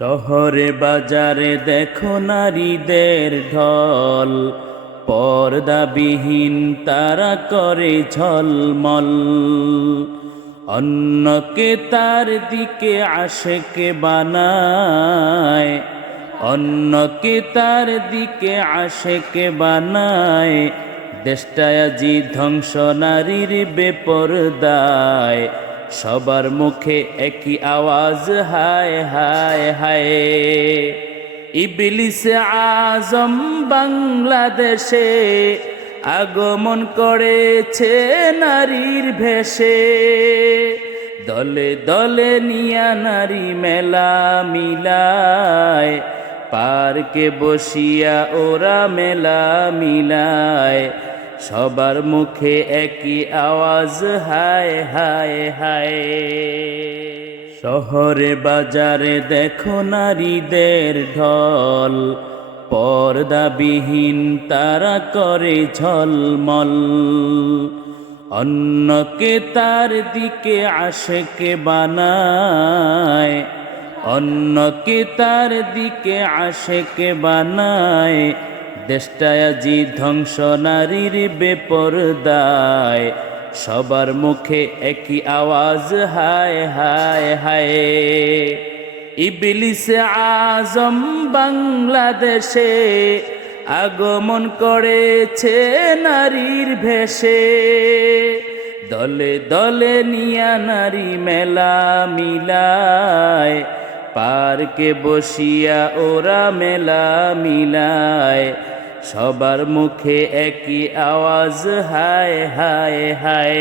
শহরে বাজারে দেখো নারীদের ঢল, পর্দাবিহীন তারা করে ঝলমল। অন্যকে তার দিকে আশেকে বানায়, অন্যকে তার দিকে আশেকে বানায়। দেশটায় আজি ধ্বংস নারীর বেপরদায়, সবার মুখে একই আওয়াজ হায় হায় হায়। ইবলিসে আজম বাংলাদেশে আগমন করেছে নারীর ভেষে। দলে দলে নিয়া নারী মেলা মিলায়, পার্কে বসিয়া ওরা মেলা মিলায়। সবার মুখে একই আওয়াজ হায় হায় হায়। শহরে বাজারে দেখো নারীদের ঢল, পর্দাবিহীন তারা করে ঝলমল। অন্যকে তার দিকে আশেকে বানায়, অন্যকে তার দিকে আশেকে বানায়। দেশটায় আজি ধ্বংস নারীর বেপরদায়, সবার মুখে একই আওয়াজ হায় হায় হায়। ইবলিসে আজম বাংলাদেশে আগমন করেছে নারীর ভেষে। দলে দলে নিয়া নারী মেলা মিলায়, পার্কে বসিয়া ওরা মেলা মিলায়। সবার মুখে একই আওয়াজ হায় হায় হায়।